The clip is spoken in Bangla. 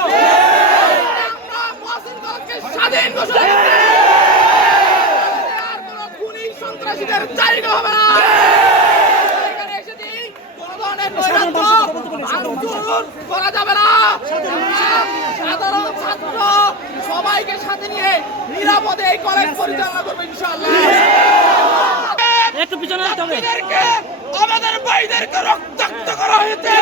আমরা মহসিন কলেজকে স্বাধীন ঘোষণা করছি। আর কোনো খুনি সন্ত্রাসীদের জায়গা হবে না। এখানে এসেছি কোনো ধরনের নৈরাজ্য ভাঙচুর করা যাবে না। সাধারণ ছাত্র সবাইকে সাথে নিয়ে নিরাপদে এই কলেজ পরিচালনা করবে ইনশাআল্লাহ। একটু পিছনে আসতে হবে। আমাদের ভাইদেরকে রক্তাক্ত করা হয়েছে।